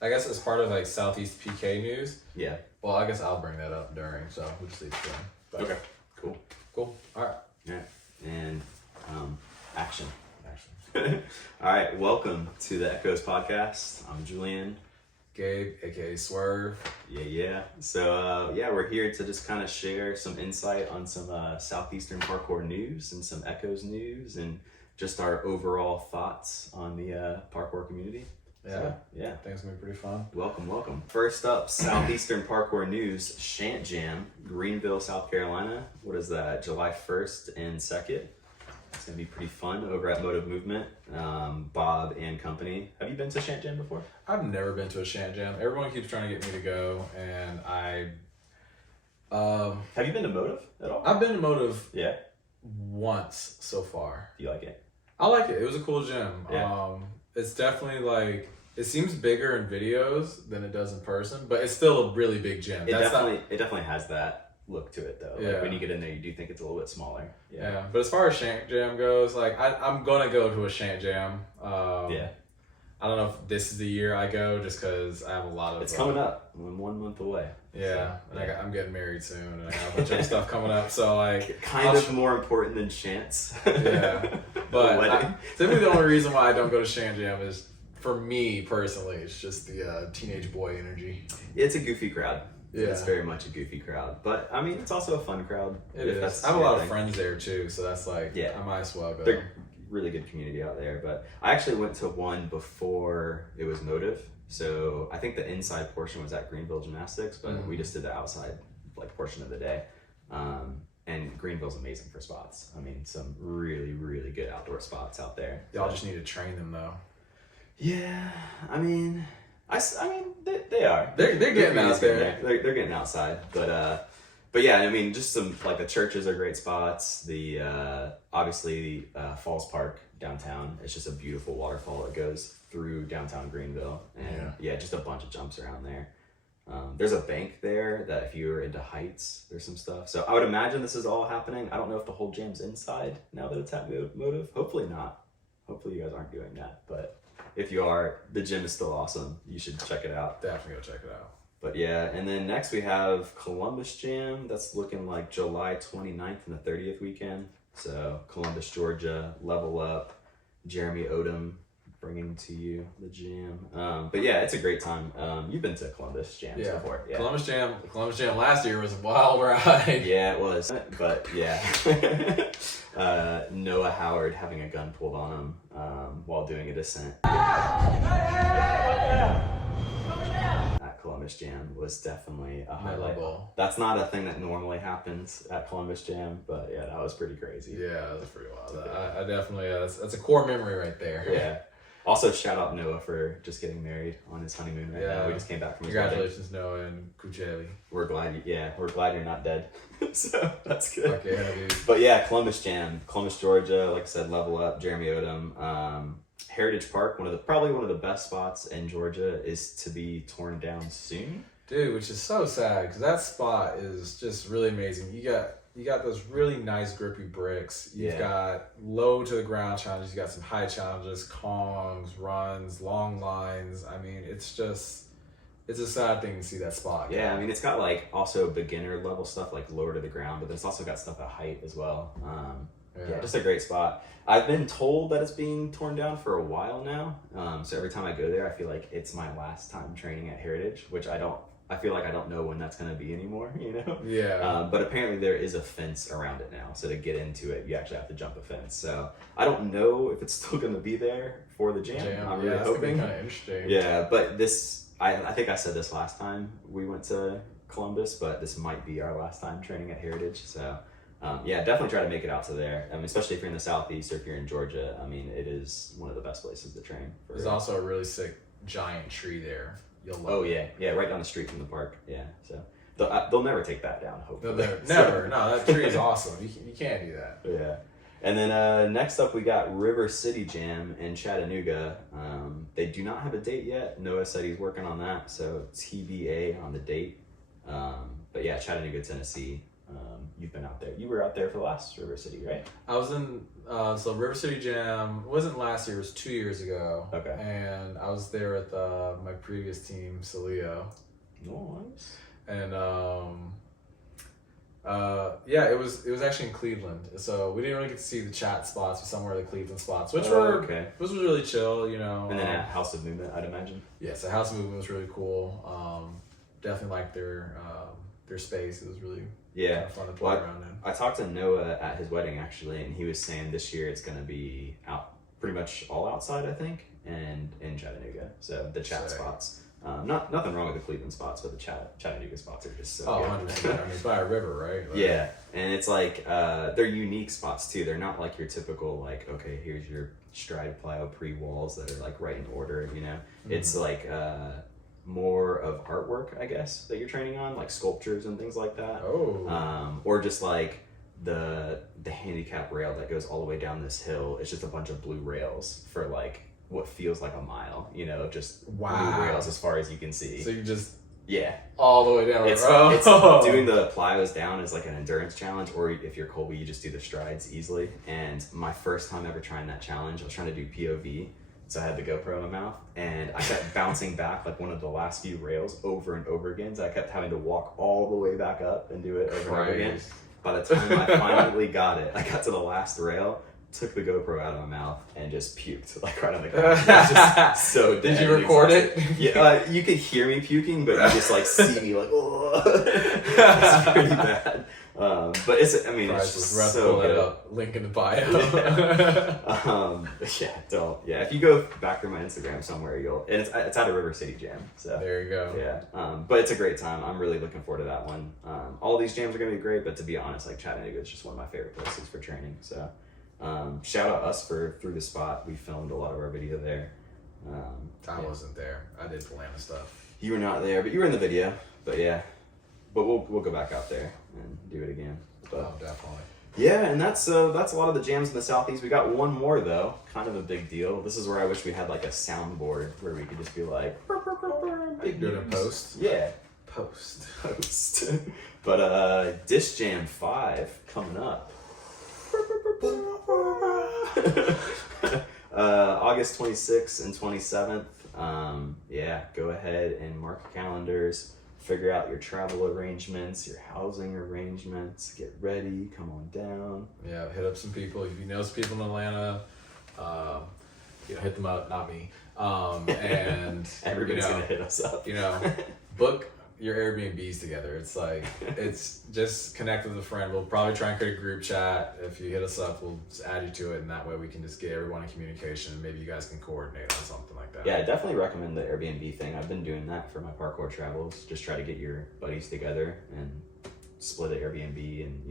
I guess it's part of like Southeast PK news. Yeah. Well, I guess I'll bring that up during, so we'll just leave it going. Okay. Cool. Cool. All right. Yeah. And action. Actually. All right. Welcome to the Ekōz Podcast. I'm Julian. Gabe, aka Swerve. Yeah. So we're here to just kind of share some insight on some Southeastern Parkour news and some Ekōz news and just our overall thoughts on the parkour community. Yeah. So, I think it's gonna be pretty fun. Welcome. First up, Southeastern Parkour news, Shant Jam, Greenville, South Carolina. What is that? July 1st and 2nd. It's gonna be pretty fun over at Motive Movement, Bob and company. Have you been to Shant Jam before? I've never been to a Shant Jam. Everyone keeps trying to get me to go, and Have you been to Motive at all? I've been to Motive Yeah. once so far. Do you like it? I like it. It was a cool gym. Yeah. It's definitely like, it seems bigger in videos than it does in person, but it's still a really big gym. It definitely has that look to it though. Yeah. Like when you get in there, you do think it's a little bit smaller. Yeah. But as far as Shant Jam goes, like I'm gonna go to a Shant Jam. Yeah. I don't know if this is the year I go, just because I have a lot of. It's coming up. I'm 1 month away. Yeah, So, and I'm getting married soon, and I got a bunch of stuff coming up. So like, kind of more important than Shant's. Yeah, but typically the only reason why I don't go to Shant Jam is, for me personally, it's just the teenage boy energy. It's a goofy crowd. Yeah. It's very much a goofy crowd, but I mean, it's also a fun crowd. It is. I have a lot of friends there too, so that's like, I might as well go. They're really good community out there. But I actually went to one before it was Motive, so I think the inside portion was at Greenville Gymnastics, but we just did the outside like portion of the day. And Greenville's amazing for spots. I mean, some really, really good outdoor spots out there. Y'all just need to train them though. Yeah, I mean, they are. They're getting out there. They're getting outside, but yeah, I mean, just some like the churches are great spots. The obviously Falls Park downtown. It's just a beautiful waterfall that goes through downtown Greenville, and just a bunch of jumps around there. There's a bank there that if you're into heights, there's some stuff. So I would imagine this is all happening. I don't know if the whole jam's inside now that it's at Motive. Hopefully not. Hopefully you guys aren't doing that, but if you are, the gym is still awesome. You should check it out. Definitely go check it out. But yeah, and then next we have Columbus Jam. That's looking like July 29th and the 30th weekend. So Columbus, Georgia, Level Up, Jeremy Odom bringing to you the jam. But yeah, it's a great time. You've been to Columbus Jams before. Yeah. Columbus Jam last year was a wild ride. Yeah, it was. But yeah. Noah Howard having a gun pulled on him while doing a descent. At Columbus Jam was definitely a highlight. Memorable. That's not a thing that normally happens at Columbus Jam, but yeah, that was pretty crazy. Yeah, that was pretty wild. I definitely, that's a core memory right there. Yeah. Also, shout out Noah for just getting married on his honeymoon right now. We just came back from his wedding. Congratulations, Noah and Kucheli. We're glad you're not dead. So that's good. Okay, yeah, dude. But yeah, Columbus Jam, Columbus, Georgia, like I said, Level Up, Jeremy Odom. Heritage Park, probably one of the best spots in Georgia, is to be torn down soon. Dude, which is so sad because that spot is just really amazing. You got those really nice grippy bricks. You've got low to the ground challenges. You got some high challenges, kongs, runs, long lines. I mean, it's a sad thing to see that spot. Yeah, I mean, it's got like also beginner level stuff like lower to the ground, but it's also got stuff at height as well. Yeah, just a great spot. I've been told that it's being torn down for a while now. So every time I go there, I feel like it's my last time training at Heritage, which I feel like I don't know when that's going to be anymore, you know? Yeah. But apparently there is a fence around it now. So to get into it, you actually have to jump a fence. So I don't know if it's still going to be there for the jam. I'm really hoping. That's kind of interesting. Yeah, but I think I said this last time we went to Columbus, but this might be our last time training at Heritage. So definitely try to make it out to there. I mean, especially if you're in the Southeast or if you're in Georgia. I mean, it is one of the best places to train. There's also a really sick giant tree there. You'll love it. Yeah, right down the street from the park. Yeah, so they'll never take that down. Hopefully, never. No, that tree is awesome. You can't do that. Yeah, and then next up we got River City Jam in Chattanooga. They do not have a date yet. Noah said he's working on that, so TBA on the date. But yeah, Chattanooga, Tennessee. you've been out there. You were out there for the last River City, right? I was in, so River City Jam, it wasn't last year, it was 2 years ago. Okay. And I was there with my previous team, Salio. Nice. And yeah, it was actually in Cleveland. So we didn't really get to see the chat spots, but somewhere the Cleveland spots, which was really chill, you know. And then at House of Movement, I'd imagine. Yes, the House of Movement was really cool. Definitely liked their space. It was really kind of fun to play around in. I talked to Noah at his wedding actually, and he was saying this year it's going to be out pretty much all outside, I think, and in Chattanooga. So the chat spots. Nothing wrong with the Cleveland spots, but the Chattanooga spots are just so good. 100%. I mean, it's by a river, right? Yeah, and it's like they're unique spots too. They're not like your typical like, okay, here's your stride plyo pre-walls that are like right in order, you know. Mm-hmm. It's like more of artwork, I guess, that you're training on, like sculptures and things like that. Or just like the handicap rail that goes all the way down this hill. It's just a bunch of blue rails for like what feels like a mile, you know, just blue rails as far as you can see. So you just all the way down it's doing the plyos down is like an endurance challenge, or if you're Colby, you just do the strides easily. And my first time ever trying that challenge, I was trying to do POV. So I had the GoPro in my mouth, and I kept bouncing back like one of the last few rails over and over again. So I kept having to walk all the way back up and do it over and over again. By the time I finally got it, I got to the last rail, took the GoPro out of my mouth, and just puked like right on the ground. It was just so dead. Did you record it? Yeah, you could hear me puking, but you just like see me like, oh, it's pretty bad. But it's just so good. Up. Link in the bio. If you go back through my Instagram somewhere, and it's at a River City Jam. So there you go. Yeah. But it's a great time. I'm really looking forward to that one. All these jams are gonna be great, but to be honest, like Chattanooga is just one of my favorite places for training. So shout out us through the spot. We filmed a lot of our video there. I wasn't there. I did Atlanta stuff. You were not there, but you were in the video. But yeah. But we'll go back out there and do it again. But, definitely. Yeah, and that's a lot of the jams in the Southeast. We got one more though, kind of a big deal. This is where I wish we had like a soundboard where we could just be like, big do it in post. Yeah, post. But Dish Jam 5 coming up. August 26th and 27th. Go ahead and mark your calendars. Figure out your travel arrangements, your housing arrangements, get ready, come on down. Yeah, hit up some people. If you know some people in Atlanta, hit them up, not me. And everybody's gonna hit us up. Book your Airbnbs together. It's just connect with a friend. We'll probably try and create a group chat. If you hit us up, we'll just add you to it, and that way we can just get everyone in communication, and maybe you guys can coordinate on something like that. Yeah, I definitely recommend the Airbnb thing. I've been doing that for my parkour travels. Just try to get your buddies together and split an Airbnb, and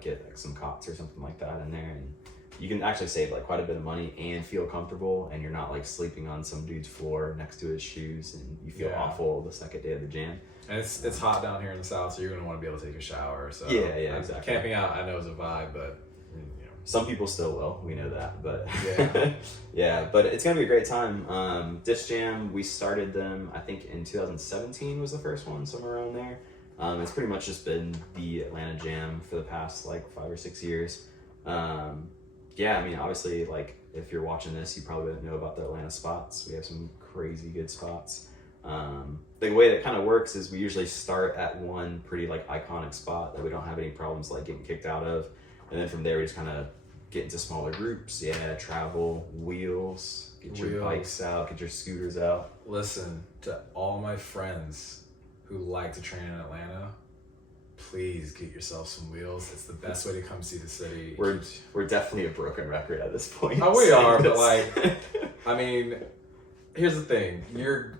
get some cots or something like that in there, and you can actually save quite a bit of money and feel comfortable, and you're not sleeping on some dude's floor next to his shoes, and you feel awful the second day of the jam. And it's hot down here in the South, so you're gonna want to be able to take a shower. So exactly. Camping out, I know, is a vibe, but some people still will. We know that, but but it's gonna be a great time. Dish Jam, we started them I think in 2017 was the first one, somewhere around there. It's pretty much just been the Atlanta Jam for the past 5 or 6 years. Obviously, if you're watching this, you probably didn't know about the Atlanta spots. We have some crazy good spots. The way that kind of works is we usually start at one pretty iconic spot that we don't have any problems getting kicked out of, and then from there we just kind of get into smaller groups. Travel, wheels, get your bikes out, get your scooters out. Listen, to all my friends who like to train in Atlanta, please get yourself some wheels. It's the best way to come see the city. We're definitely a broken record at this point. Oh, we are, but here's the thing. You're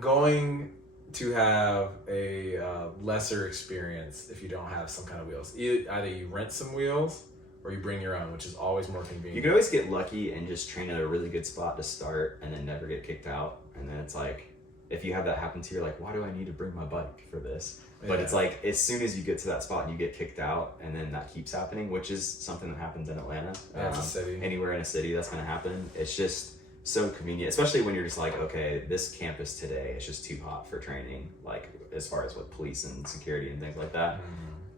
going to have a lesser experience if you don't have some kind of wheels. Either you rent some wheels or you bring your own, which is always more convenient. You can always get lucky and just train at a really good spot to start and then never get kicked out. And then it's if you have that happen to you, you're why do I need to bring my bike for this? But it's as soon as you get to that spot and you get kicked out, and then that keeps happening, which is something that happens in Atlanta. It's a city. Anywhere in a city, that's going to happen. It's just so convenient, especially when you're just okay, this campus today is just too hot for training, as far as with police and security and things like that.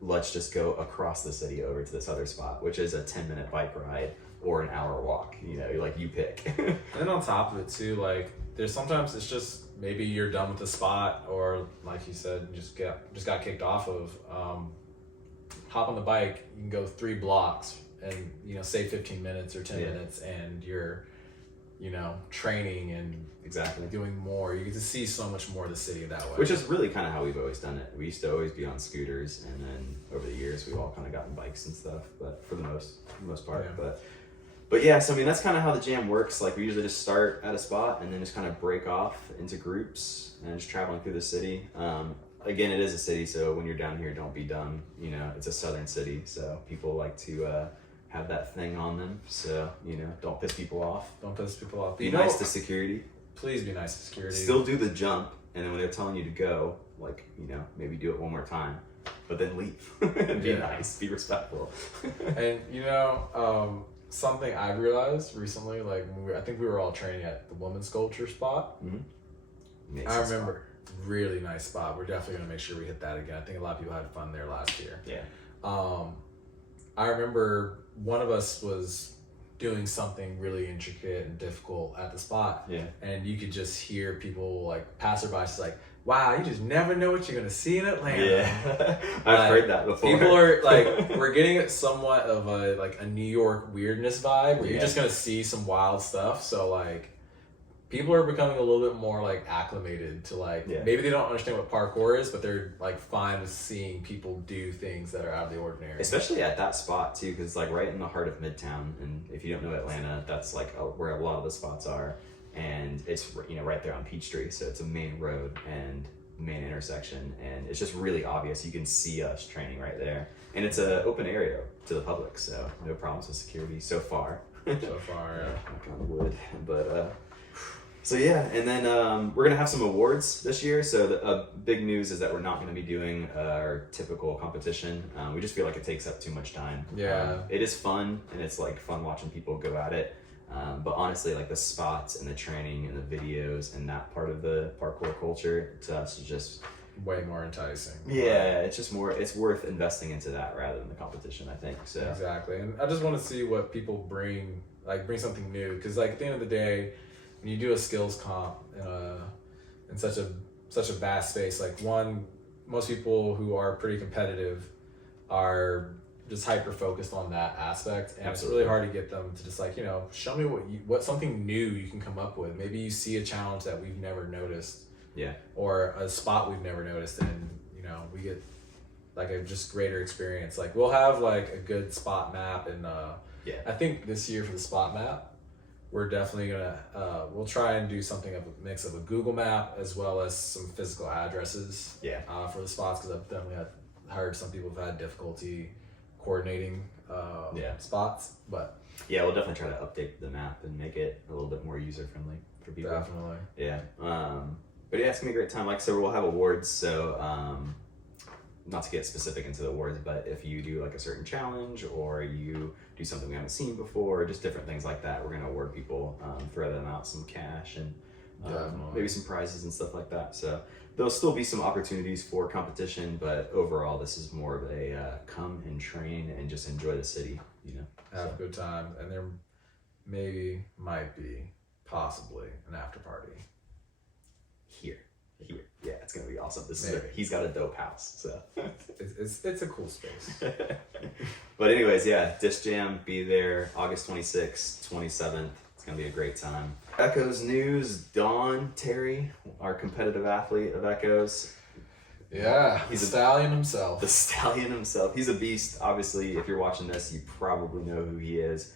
let's just go across the city over to this other spot, which is a 10-minute bike ride or an hour walk. You know, like you pick. And then on top of it too, like there's sometimes it's just maybe you're done with the spot, or like you said, you just got kicked off of. Hop on the bike, you can go 3 blocks and, you know, save 15 minutes or 10 minutes, and you're, you know, training and exactly doing more. You get to see so much more of the city that way. Which is really kind of how we've always done it. We used to always be on scooters, and then over the years we've all kind of gotten bikes and stuff, but for the most part. Yeah. But yeah, so I mean, that's kind of how the jam works. Like, we usually just start at a spot and then just kind of break off into groups and just traveling through the city. Again, it is a city, so when you're down here, don't be dumb. You know, it's a southern city, so people like to have that thing on them. So, you know, don't piss people off. Don't piss people off. Be nice to security. Please be nice to security. Still do the jump, and then when they're telling you to go, like, you know, maybe do it one more time, but then leave. Be nice, be respectful. And, you know, something I realized recently, like, I think we were all training at the women's sculpture spot. Mm-hmm. I remember. Really nice spot. We're definitely going to make sure we hit that again. I think a lot of people had fun there last year. Yeah. I remember one of us was doing something really intricate and difficult at the spot. Yeah. And you could just hear people, like, passerbys, just like, wow, you just never know what you're going to see in Atlanta. Yeah. I've heard that before. People are like, we're getting somewhat of a New York weirdness vibe where you're just going to see some wild stuff. So, like, people are becoming a little bit more like acclimated to maybe they don't understand what parkour is, but they're like fine with seeing people do things that are out of the ordinary. Especially at that spot too, because like right in the heart of Midtown, and if you don't know Atlanta, that's like where a lot of the spots are, and it's, you know, right there on Peachtree, so it's a main road and main intersection, and it's just really obvious. You can see us training right there, and it's an open area to the public, so no problems with security so far. So far, yeah. Knock on wood, but. So yeah, and then we're gonna have some awards this year. So the big news is that we're not gonna be doing our typical competition. We just feel like it takes up too much time. Yeah. It is fun, and it's like fun watching people go at it. But honestly, like the spots and the training and the videos and that part of the parkour culture to us is just way more enticing. Yeah, it's just more. It's worth investing into that rather than the competition, I think. So exactly, and I just want to see what people bring something new, because like at the end of the day, when you do a skills comp in such a vast space, like most people who are pretty competitive are just hyper focused on that aspect, and Absolutely. It's really hard to get them to just like, you know, show me what something new you can come up with. Maybe you see a challenge that we've never noticed, or a spot we've never noticed, and you know, we get like a just greater experience. Like we'll have like a good spot map, and I think this year for the spot map, we're definitely gonna we'll try and do something of a mix of a Google map as well as some physical addresses for the spots, because I've definitely heard some people have had difficulty coordinating spots, but we'll definitely try to update the map and make it a little bit more user friendly for people. Definitely. But yeah, it's gonna be a great time. Like I said, we'll have awards, so not to get specific into the awards, but if you do like a certain challenge or you do something we haven't seen before, just different things like that, we're gonna award people, throw them out some cash and maybe some prizes and stuff like that. So there'll still be some opportunities for competition, but overall this is more of a come and train and just enjoy the city, you know. Have a good time, and there might be possibly an after party here. Yeah, it's gonna be awesome. He's got a dope house, so it's a cool space. But anyways, Disc Jam, be there August 26th, 27th. It's gonna be a great time. Ekōz news, Don Terry, our competitive athlete of Ekōz. Yeah, he's the stallion himself. The stallion himself. He's a beast. Obviously, if you're watching this, you probably know who he is.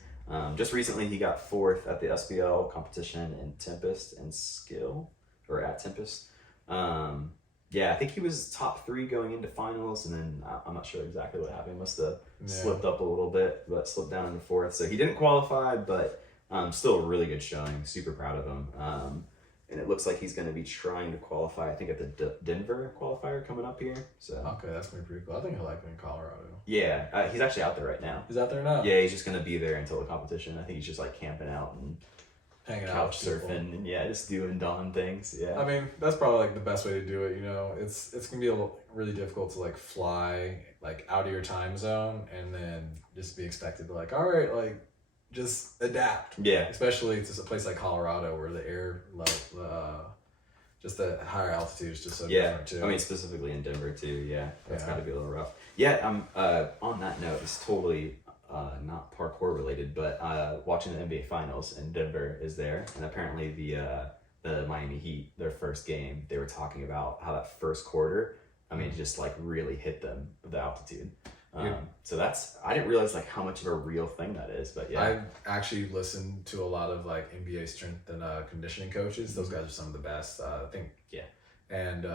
Just recently, he got 4th at the SBL competition in Tempest and Skill, or at Tempest. I think he was top 3 going into finals, and then I'm not sure exactly what happened. He must have slipped up a little bit, but slipped down into 4th. So he didn't qualify, but still a really good showing. Super proud of him. And it looks like he's going to be trying to qualify, I think, at the Denver qualifier coming up here. So okay, that's going to be pretty cool. I think he'll like me in Colorado. Yeah, he's actually out there right now. He's out there now? Yeah, he's just going to be there until the competition. I think he's just like camping out and hanging out, couch surfing, and just doing dawn things. Yeah. I mean, that's probably like the best way to do it. You know, it's gonna be really difficult to like fly like out of your time zone and then just be expected to like, all right, like just adapt. Yeah. Especially to a place like Colorado where the air level, just the higher altitude is just so different too. I mean, specifically in Denver too. Yeah, that's got to be a little rough. Yeah. On that note, it's totally not parkour related, but watching the NBA Finals and Denver is there, and apparently the Miami Heat, their first game, they were talking about how that first quarter, I mean, just like really hit them with the altitude. So I didn't realize like how much of a real thing that is, but yeah. I've actually listened to a lot of like NBA strength and conditioning coaches. Those guys are some of the best, I think. Yeah. And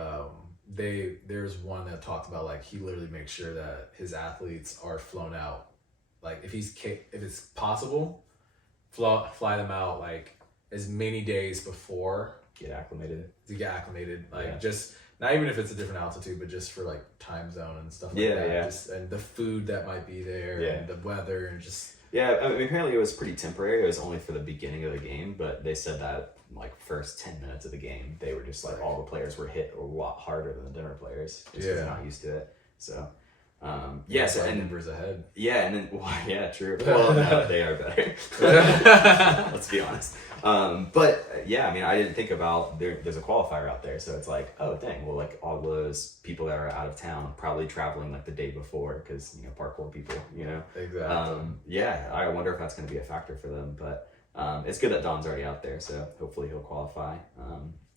there's one that talked about like he literally makes sure that his athletes are flown out. Like if it's possible, fly them out like as many days before. Get acclimated. Like just not even if it's a different altitude, but just for like time zone and stuff like that. Yeah. Just, and the food that might be there and the weather and just. Yeah, I mean, apparently it was pretty temporary. It was only for the beginning of the game, but they said that like first 10 minutes of the game, they were just like all the players were hit a lot harder than the Denver players. Just because they're not used to it. So. And Denver's ahead. Yeah, and then true. Well, no, they are better. Let's be honest. But yeah, I mean, I didn't think about there's a qualifier out there, so it's like, oh dang, well, like all those people that are out of town probably traveling like the day before because parkour people, Exactly. I wonder if that's going to be a factor for them, but it's good that Don's already out there, so hopefully he'll qualify.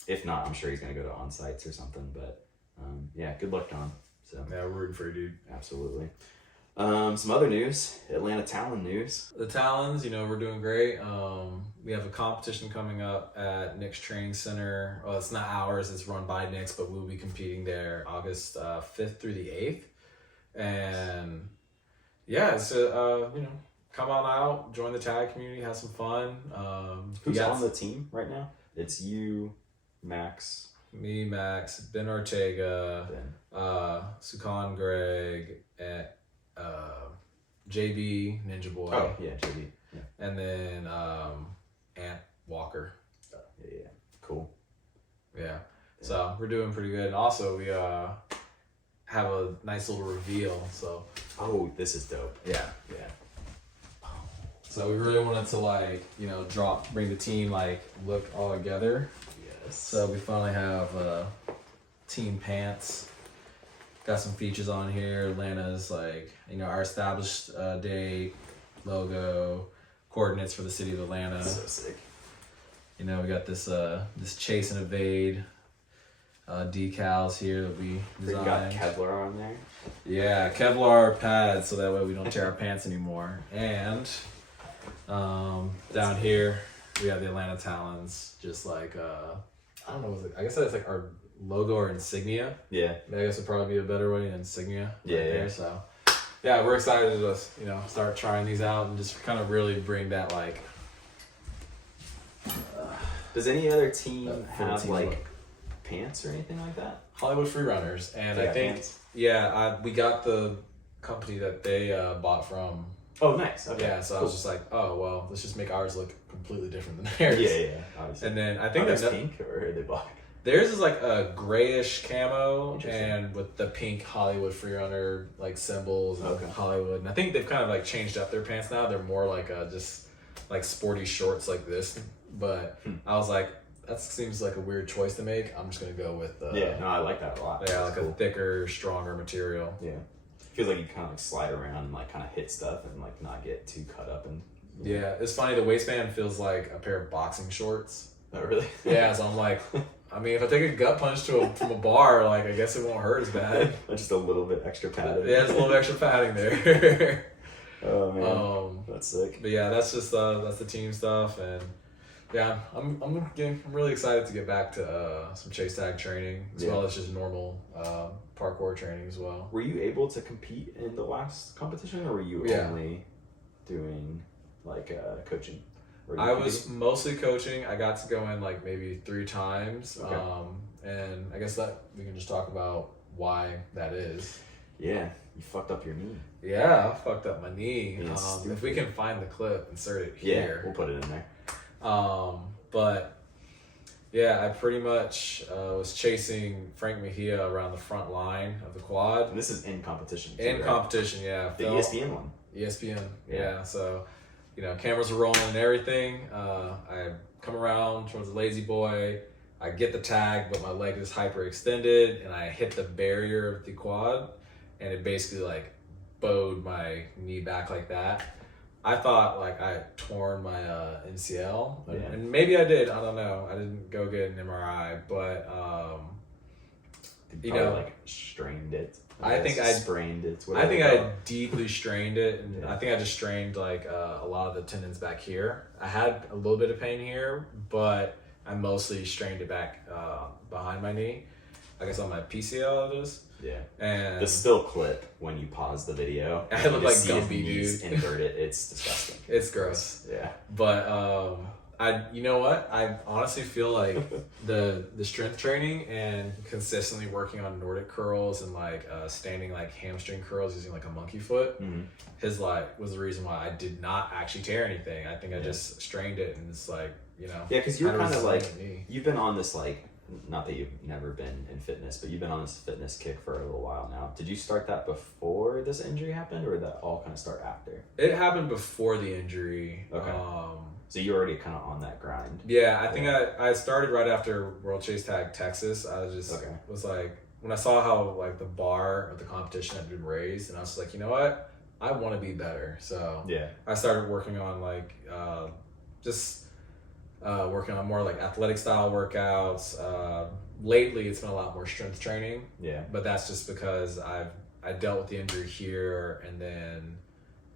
If not, I'm sure he's going to go to on sites or something. But good luck, Don. So yeah, we're rooting for you, dude. Absolutely. Some other news, Atlanta Talon news. The Talons, we're doing great. We have a competition coming up at Nick's Training Center. Well, it's not ours, it's run by Nick's, but we'll be competing there August 5th through the 8th. And so, come on out, join the tag community, have some fun. Who's on the team right now? It's you, Max. Me, Max, Ben Ortega, Sukan Greg, and JB Ninja Boy. Oh yeah, JB. Yeah. And then Ant Walker. Yeah. Cool. Yeah. So we're doing pretty good. And also we have a nice little reveal. So. Oh, this is dope. Yeah. Yeah. So we really wanted to bring the team look all together. So we finally have team pants. Got some features on here. Atlanta's our established date, logo, coordinates for the city of Atlanta. So sick. We got this chase and evade decals here that we designed. You got Kevlar on there. Yeah, Kevlar pads so that way we don't tear our pants anymore. And down here we have the Atlanta Talons, just I don't know, I guess that's like our logo or insignia. Yeah. I guess it'd probably be a better way, insignia. Yeah. There. So, yeah, we're excited to just, start trying these out and just kind of really bring that Does any other team have look. pants or anything like that? Hollywood Freerunners, and I think we got the company that they bought from. Oh, nice. Okay. Yeah, so cool. I was just like, oh well, let's just make ours look completely different than theirs. Yeah, obviously. And then I think that's pink, or are they black? Theirs is like a grayish camo, and with the pink Hollywood Freerunner symbols and Hollywood. And I think they've kind of changed up their pants now. They're more just sporty shorts like this. But I was like, that seems like a weird choice to make. I'm just gonna go with I like that a lot. Yeah, a thicker, stronger material. Yeah. Feels like you kind of slide around and kind of hit stuff and not get too cut up and. Yeah, it's funny. The waistband feels like a pair of boxing shorts. Oh really? Yeah, so I'm like, I mean, if I take a gut punch from a bar, I guess it won't hurt as bad. Just a little bit extra padding. Yeah, it's a little extra padding there. Oh man, that's sick. But yeah, that's just that's the team stuff, and yeah, I'm really excited to get back to some chase tag training as well as just normal parkour training as well. Were you able to compete in the last competition, or were you only doing coaching? I was mostly coaching. I got to go in maybe 3 times, and I guess that we can just talk about why that is. Yeah, you fucked up your knee. Yeah, I fucked up my knee. If we can find the clip, insert it here. Yeah, we'll put it in there. But yeah, I pretty much was chasing Frank Mejia around the front line of the quad. And this is in competition. In competition, yeah. The ESPN one. ESPN, yeah. So, cameras are rolling and everything. I come around towards the lazy boy. I get the tag, but my leg is hyperextended, and I hit the barrier of the quad, and it basically like bowed my knee back like that. I thought like I had torn my MCL, and maybe I did. I don't know. I didn't go get an MRI, but like strained it. I think I sprained it. I think I deeply strained it, and I think I just strained like a lot of the tendons back here. I had a little bit of pain here, but I mostly strained it back behind my knee. I guess on my PCL it is. Yeah. And the still clip when you pause the video. I look like Gumby, dude. Invert it. It's disgusting. It's gross. Yeah. But you know what? I honestly feel like the strength training and consistently working on Nordic curls and like standing like hamstring curls using like a monkey foot, was the reason why I did not actually tear anything. I think I just strained it, and it's like, Yeah, because you're kind of like, you've been on this like, not that you've never been in fitness, but you've been on this fitness kick for a little while now. Did you start that before this injury happened, or did that all kind of start after? It happened before the injury. Okay. So you're already kind of on that grind. Yeah, I think I started right after World Chase Tag Texas. I just was like, when I saw how like the bar of the competition had been raised, and I was like, you know what? I want to be better. So I started working on like working on more like athletic style workouts. Lately, it's been a lot more strength training. Yeah. But that's just because I dealt with the injury here, and then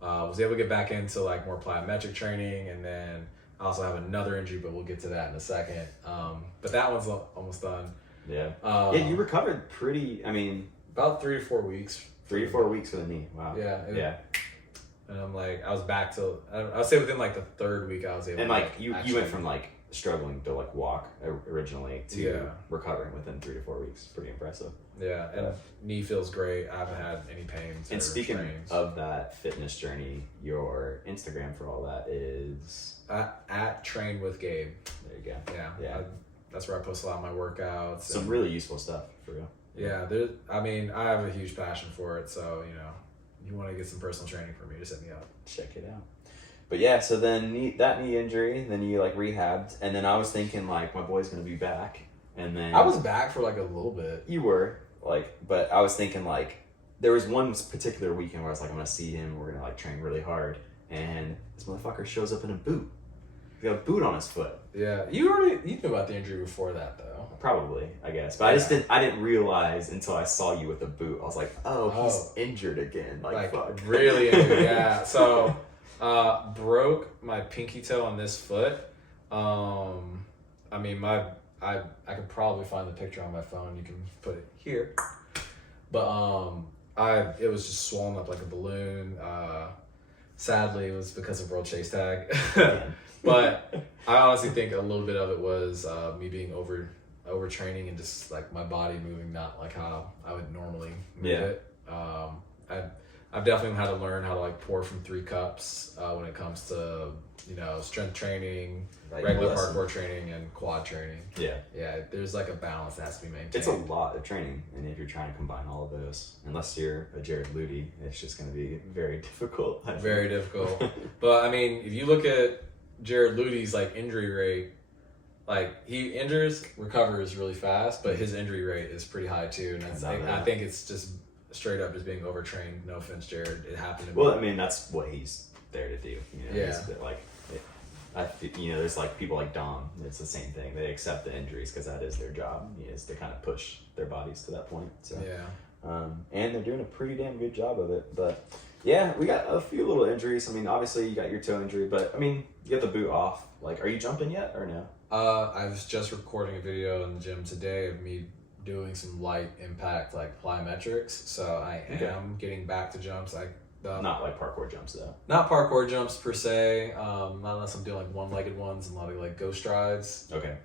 was able to get back into like more plyometric training, and then I also have another injury, but we'll get to that in a second. But that one's almost done. Yeah. You recovered pretty. I mean, about 3 to 4 weeks. 3 to 4 weeks for the knee. Wow. Yeah. And I'm like, I was back to, I would say within like the 3rd week I was able to. And like you went from like struggling to like walk originally to recovering within 3 to 4 weeks. Pretty impressive. Yeah, and knee feels great. I haven't had any pains. And speaking of that fitness journey, your Instagram for all that is at Train with Gabe. There you go. Yeah. That's where I post a lot of my workouts. Some really useful stuff for real. Yeah, I have a huge passion for it, so you want to get some personal training from me, just hit me up. Check it out. But yeah, so then that knee injury, then you like rehabbed, and then I was thinking like my boy's gonna be back, and then I was back for like a little bit. You were but I was thinking like there was one particular weekend where I was like, I'm gonna see him, we're gonna like train really hard, and this motherfucker shows up in a boot. He got a boot on his foot. Yeah, you knew about the injury before that though. Probably, I guess, but I didn't realize until I saw you with a boot. I was like, he's injured again. Like fuck. Really injured. Yeah. So, broke my pinky toe on this foot. I mean, I could probably find the picture on my phone. You can put it here. But it was just swollen up like a balloon. Sadly, it was because of World Chase Tag. But I honestly think a little bit of it was me being overtraining and just like my body moving not like how I would normally move it. I've definitely had to learn how to like pour from 3 cups when it comes to strength training, regular parkour training, and quad training. Yeah, there's like a balance that has to be maintained. It's a lot of training, and if you're trying to combine all of those, unless you're a Jared Ludi, it's just going to be very difficult. Very difficult. But I mean, if you look at Jared Ludi's like injury rate, like he recovers really fast, but his injury rate is pretty high too, and I think it's just straight up just being overtrained. No offense, Jared, it happened to me. Well, I mean that's what he's there to do. He's a bit like, there's like people like Dom. It's the same thing. They accept the injuries because that is their job. Is to kind of push their bodies to that point. So and they're doing a pretty damn good job of it. But yeah, we got a few little injuries. I mean, obviously you got your toe injury, but I mean, you got the boot off. Like, are you jumping yet or no? I was just recording a video in the gym today of me doing some light impact like plyometrics. So I am getting back to jumps. Not like parkour jumps though. Not parkour jumps per se. Not unless I'm doing like one-legged ones and a lot of like ghost strides. Okay.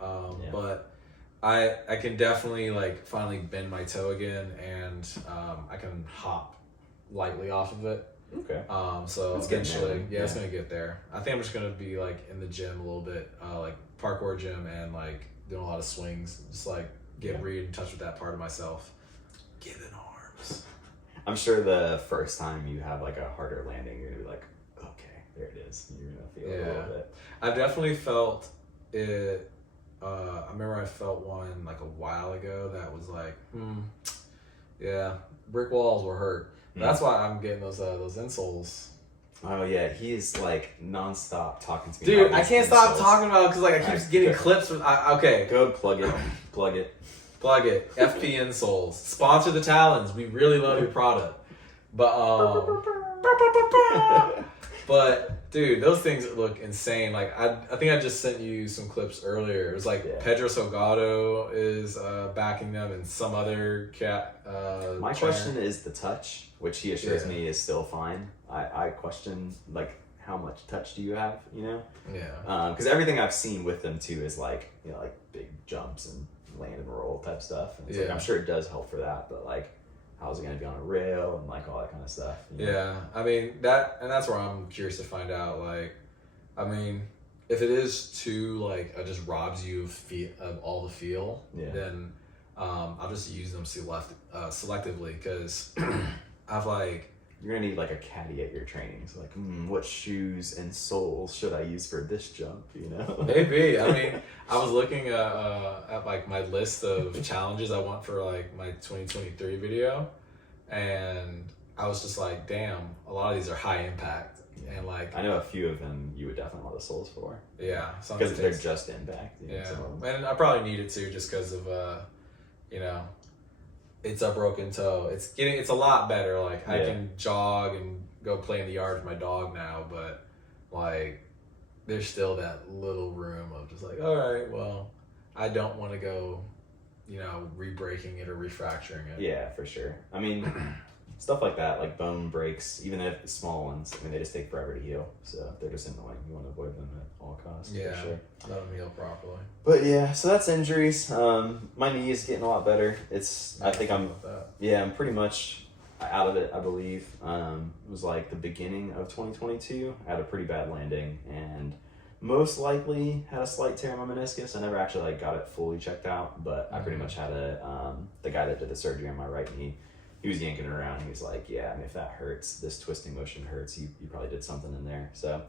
But I can definitely like finally bend my toe again, and I can hop lightly off of it. Okay. So That's eventually, good, it's gonna get there. I think I'm just gonna be like in the gym a little bit, like parkour gym, and like doing a lot of swings, just like get in touch with that part of myself. Giving arms. I'm sure the first time you have like a harder landing, you're gonna be like, okay, there it is. You're gonna feel it a little bit. I've definitely felt it. I remember I felt one like a while ago that was like, brick walls were hurt. That's why I'm getting those insoles. Oh yeah, he's like nonstop talking to me. Dude, I can't stop talking about it because like I keep getting clips with. Okay, go plug it. Plug it. FP insoles. Sponsor the Talons. We really love your product. But dude, those things look insane. Like I think I just sent you some clips earlier. It was like Pedro Salgado is backing them, and some other cat. My question is the touch, which he assures me is still fine. I question like how much touch do you have? You know? Yeah. Because everything I've seen with them too is like like big jumps and land and roll type stuff. And it's like, I'm sure it does help for that, but like, how's it going to be on a rail and like all that kind of stuff? You know? Yeah, I mean that's where I'm curious to find out. Like, I mean, if it is too like it just robs you of all the feel, then I'll just use them selectively because I've like. You're gonna need like a caddy at your training. So like, what shoes and soles should I use for this jump? You know? Maybe. I mean, I was looking at like my list of challenges I want for like my 2023 video, and I was just like, damn, a lot of these are high impact, and like I know a few of them you would definitely want the soles for. Yeah, because they're just impact. And I probably need it too, just because of it's a broken toe. It's a lot better. Like I can jog and go play in the yard with my dog now, but like there's still that little room of just like, all right, well, I don't want to go, re-breaking it or refracturing it. Yeah, for sure. I mean, stuff like that, like bone breaks, even if it's small ones, I mean, they just take forever to heal. So they're just annoying. You want to avoid them at all costs. Yeah, for sure. Let them heal properly. But yeah, so that's injuries. My knee is getting a lot better. I'm pretty much out of it, I believe. It was like the beginning of 2022. I had a pretty bad landing and most likely had a slight tear in my meniscus. I never actually like got it fully checked out, but I pretty much had the guy that did the surgery on my right knee, he was yanking it around. He was like, yeah, I mean, if that hurts, this twisting motion hurts, you probably did something in there. So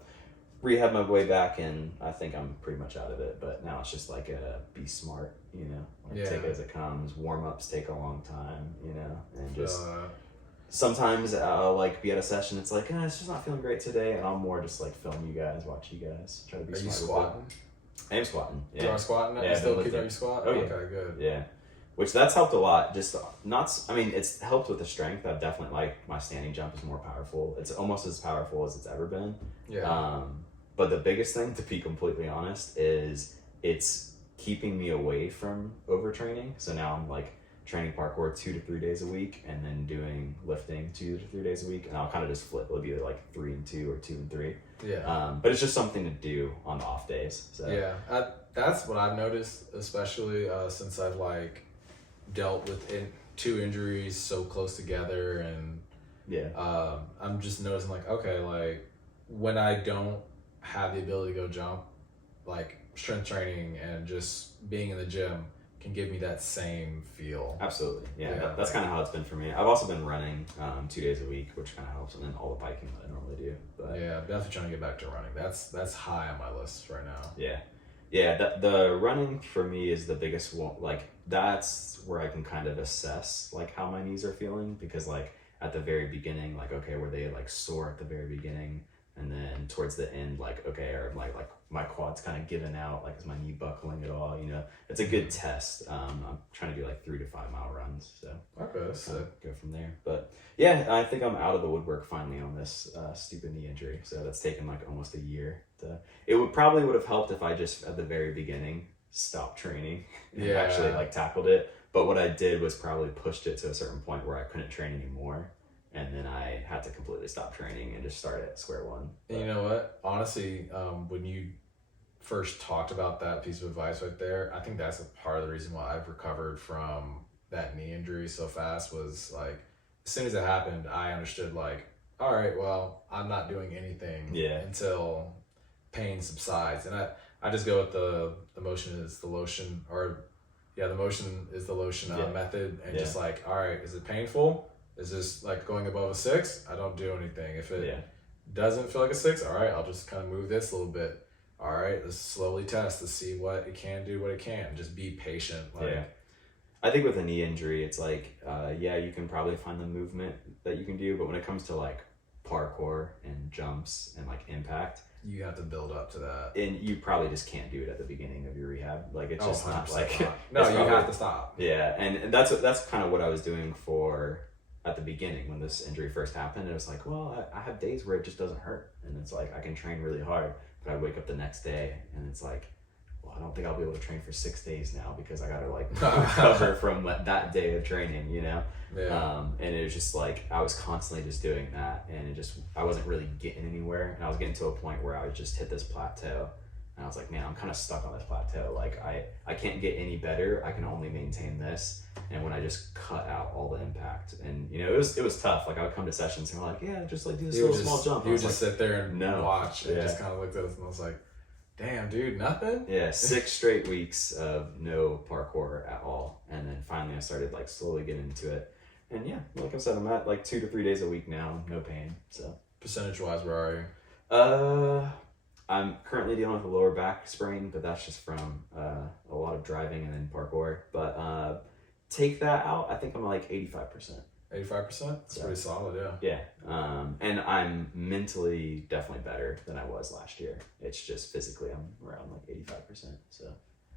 rehab my way back, and I think I'm pretty much out of it. But now it's just like be smart, take it as it comes. Warm-ups take a long time, and just sometimes I'll like be at a session, it's like, it's just not feeling great today, and I'll more just like film you guys, watch you guys, try to be smart. Are you squatting? I am squatting. Yeah. You are squatting? Yeah, still keep you squat? Oh, yeah. Okay, good. Yeah. Which that's helped a lot. Just it's helped with the strength. I've definitely like my standing jump is more powerful. It's almost as powerful as it's ever been. Yeah. But the biggest thing, to be completely honest, is it's keeping me away from overtraining. So now I'm like training parkour 2 to 3 days a week, and then doing lifting 2 to 3 days a week, and I'll kind of just flip. It'll be like 3 and 2 or 2 and 3. Yeah. But it's just something to do on the off days. So. Yeah, that's what I've noticed, especially since I've like dealt with 2 injuries so close together, and I'm just noticing like, okay, like when I don't have the ability to go jump, like strength training and just being in the gym can give me that same feel. Absolutely. That's kind of how it's been for me. I've also been running 2 days a week, which kind of helps, and then all the biking that I normally do. But definitely trying to get back to running. That's high on my list right now. The running for me is the biggest one. Like that's where I can kind of assess like how my knees are feeling, because like at the very beginning, like okay, were they like sore at the very beginning, and then towards the end, like okay, are like my quad's kind of giving out, like is my knee buckling at all? It's a good test. I'm trying to do like 3 to 5 mile runs, so go from there. But yeah, I think I'm out of the woodwork finally on this stupid knee injury. So that's taken like almost a year. It would have helped if I just at the very beginning stopped training and actually like tackled it. But what I did was probably pushed it to a certain point where I couldn't train anymore. And then I had to completely stop training and just start at square one. And you know what? Honestly, when you first talked about that piece of advice right there, I think that's a part of the reason why I've recovered from that knee injury so fast. Was like, as soon as it happened, I understood like, all right, well, I'm not doing anything until pain subsides. And I just go with the motion is the lotion, or the motion is the lotion method. And just like, all right, is it painful? Is this like going above a 6? I don't do anything. If it doesn't feel like a 6, all right, I'll just kind of move this a little bit. All right, let's slowly test to see what it can do, what it can. Just be patient. I think with a knee injury, it's like, you can probably find the movement that you can do, but when it comes to like parkour and jumps and like impact, you have to build up to that. And you probably just can't do it at the beginning of your rehab. Like it's just not like no, you have to stop. Yeah, and that's kind of what I was doing at the beginning when this injury first happened. It was like, well, I have days where it just doesn't hurt, and it's like I can train really hard, but I wake up the next day and it's like, well, I don't think I'll be able to train for 6 days now because I gotta like recover from that day of training, you know? And it was just like I was constantly just doing that, and I wasn't really getting anywhere, and I was getting to a point where I would just hit this plateau, and I was like, man, I'm kind of stuck on this plateau. Like I can't get any better. I can only maintain this. And when I just cut out all the impact, and you know, it was tough. Like I would come to sessions and we're like, yeah, just like do this little small jump. You would just sit there and watch and just kind of looked at us, and I was like, damn, dude, nothing? Yeah, 6 straight weeks of no parkour at all. And then finally I started like slowly getting into it. And yeah, like I said, I'm at like 2 to 3 days a week now, no pain. So percentage-wise, where are you? I'm currently dealing with a lower back sprain, but that's just from a lot of driving and then parkour. But take that out, I think I'm like 85%. 85%? That's pretty solid, yeah. And I'm mentally definitely better than I was last year. It's just physically I'm around like 85%. So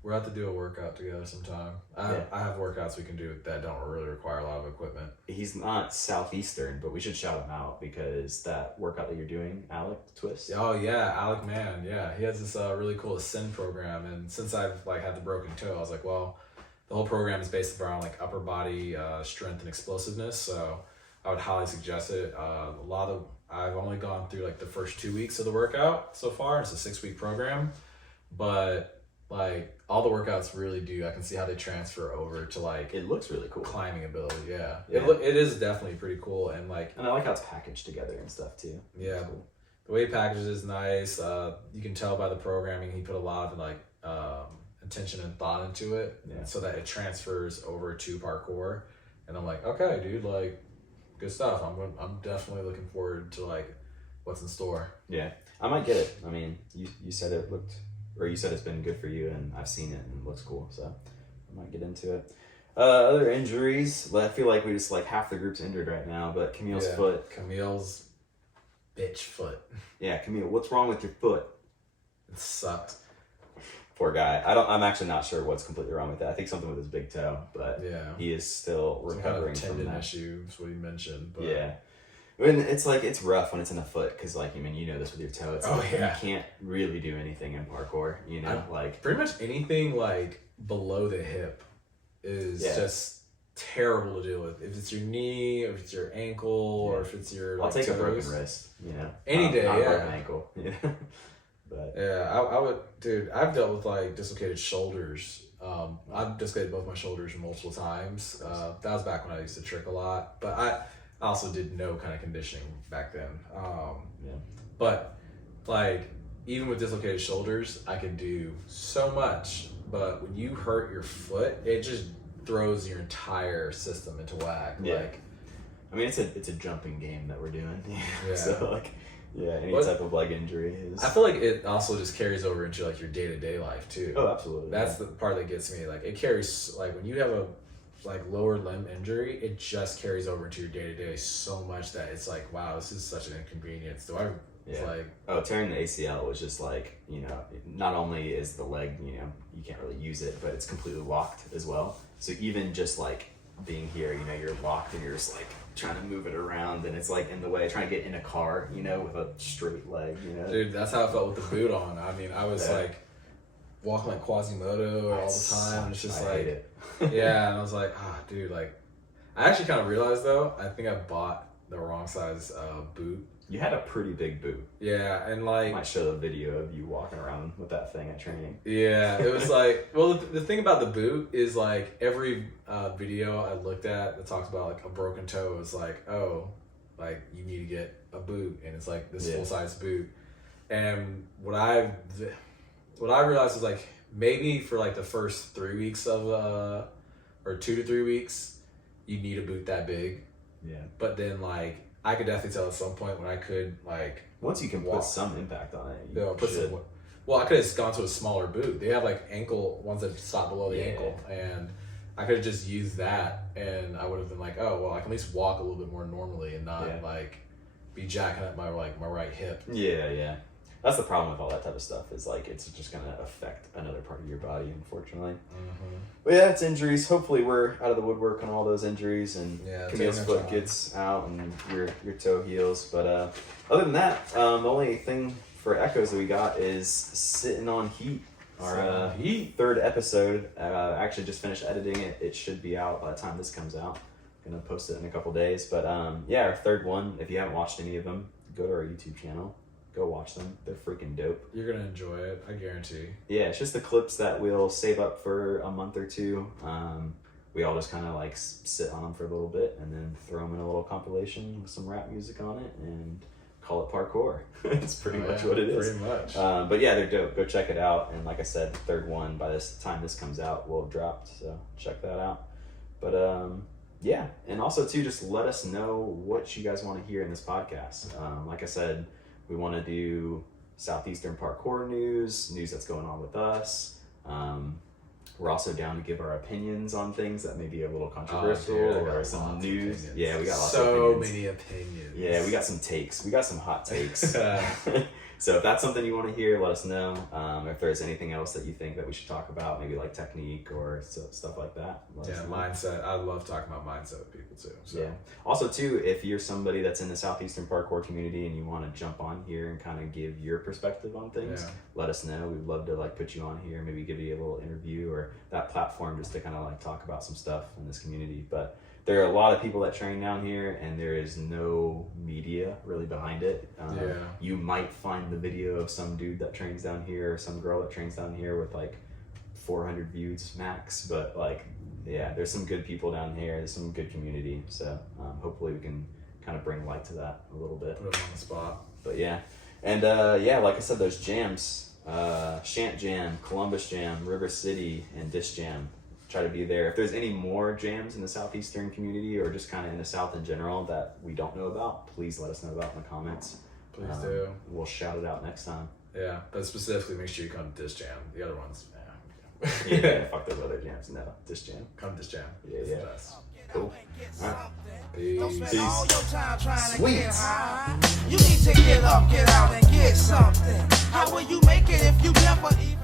we'll have to do a workout together sometime. I have workouts we can do that don't really require a lot of equipment. He's not Southeastern, but we should shout him out because that workout that you're doing, Alec Twist. Oh yeah, Alec man, yeah. He has this really cool Ascend program, and since I've like had the broken toe, I was like, well, the whole program is based around like upper body strength and explosiveness, so I would highly suggest it. I've only gone through like the first 2 weeks of the workout so far. It's a 6-week program, but like all the workouts really do. I can see how they transfer over to like it looks really cool climbing ability. Yeah. It is definitely pretty cool, and I like how it's packaged together and stuff too. Yeah, cool. The way he packages is nice. You can tell by the programming he put a lot of like attention and thought into it, so that it transfers over to parkour. And I'm like, okay, dude, like good stuff. I'm definitely looking forward to like what's in store. Yeah, I might get it. I mean, you said it looked, or you said it's been good for you, and I've seen it and it looks cool, so I might get into it. Other injuries, I feel like we just like half the group's injured right now, but Camille's foot. Camille's bitch foot. Yeah, Camille, what's wrong with your foot? It sucks. Poor guy. I'm actually not sure what's completely wrong with that. I think something with his big toe, but he is still recovering some kind of from that. tendon issue is what he mentioned. But yeah. When it's like, it's rough when it's in the foot, because like, I mean, you know this with your toe. It's like, you can't really do anything in parkour, you know? Like pretty much anything like below the hip is just terrible to deal with. If it's your knee, or if it's your ankle, or if it's your I'll take a broken wrist, you know? Any day, not a broken ankle, you know? But I would, dude. I've dealt with like dislocated shoulders. I've dislocated both my shoulders multiple times. That was back when I used to trick a lot, but I also did no kind of conditioning back then. But like even with dislocated shoulders, I could do so much. But when you hurt your foot, it just throws your entire system into whack. Yeah. Like, I mean, it's a jumping game that we're doing. So like. Yeah, any type of leg injury is. I feel like it also just carries over into like your day-to-day life too. Oh, absolutely. That's the part that gets me. Like it carries, like when you have a like lower limb injury, it just carries over into your day-to-day so much that it's like, wow, this is such an inconvenience. It's like, tearing the ACL was just like, you know, not only is the leg, you know, you can't really use it, but it's completely locked as well. So even just like being here, you know, you're locked and you're just like trying to move it around, and it's like in the way, trying to get in a car, you know, with a straight leg, you know. Dude, that's how I felt with the boot on. I mean, I was like walking like Quasimodo all the time. And it's just like, and I was like, dude, like, I actually kind of realized though, I think I bought the wrong size boot. You had a pretty big boot. Yeah, and like... I might show the video of you walking around with that thing at training. Yeah, it was like... Well, the thing about the boot is like every video I looked at that talks about like a broken toe is like, oh, like you need to get a boot, and it's like this full size boot. And what I realized was like maybe for like the first 3 weeks of or 2 to 3 weeks, you need a boot that big. Yeah. But then like I could definitely tell at some point when I could like once you can put some impact on it, well, I could have gone to a smaller boot. They have like ankle ones that stop below the ankle, and I could have just used that, and I would have been like, oh well, I can at least walk a little bit more normally and not like be jacking up my right hip. Yeah. That's the problem with all that type of stuff, is like it's just gonna affect another part of your body, unfortunately. But yeah, it's injuries. Hopefully we're out of the woodwork on all those injuries, and Camille's foot gets out and your toe heals. But other than that, the only thing for Ekōz that we got is Sittin' on Heat. Our third episode. Actually just finished editing it. It should be out by the time this comes out. I'm gonna post it in a couple days. But our third one. If you haven't watched any of them, go to our YouTube channel. Go watch them. They're freaking dope. You're gonna enjoy it, I guarantee. Yeah, it's just the clips that we'll save up for a month or two. We all just kind of like sit on them for a little bit and then throw them in a little compilation with some rap music on it and call it parkour. It's pretty much what it is. Pretty much. But yeah, they're dope. Go check it out. And like I said, the third one, by this time this comes out, will have dropped. So check that out. But yeah, and also too, just let us know what you guys want to hear in this podcast. Like I said, we want to do Southeastern Parkour news that's going on with us. We're also down to give our opinions on things that may be a little controversial or some news. Yeah, we got lots of opinions. So many opinions. Yeah, we got some takes. We got some hot takes. So if that's something you want to hear, let us know. If there's anything else that you think that we should talk about, maybe like technique or stuff like that. Mindset. I love talking about mindset with people too. So. Yeah. Also too, if you're somebody that's in the Southeastern Parkour community and you want to jump on here and kind of give your perspective on things, let us know. We'd love to like put you on here, maybe give you a little interview or that platform just to kind of like talk about some stuff in this community. But there are a lot of people that train down here, and there is no media really behind it. You might find the video of some dude that trains down here or some girl that trains down here with like 400 views max, but like, yeah, there's some good people down here. There's some good community. So hopefully we can kind of bring light to that a little bit. Put them on the spot. But yeah. And like I said, those jams, Shant Jam, Columbus Jam, River City, and Dish Jam. Try to be there. If there's any more jams in the Southeastern community or just kind of in the South in general that we don't know about, please let us know about in the comments. Please do. We'll shout it out next time. Yeah, but specifically make sure you come to Dish Jam. The other ones, yeah, fuck those other jams. No, Dish Jam. Come to Dish Jam. Yeah. Cool. All right. Peace. Sweet. You need to get up, get out, and get something. How will you make it if you never even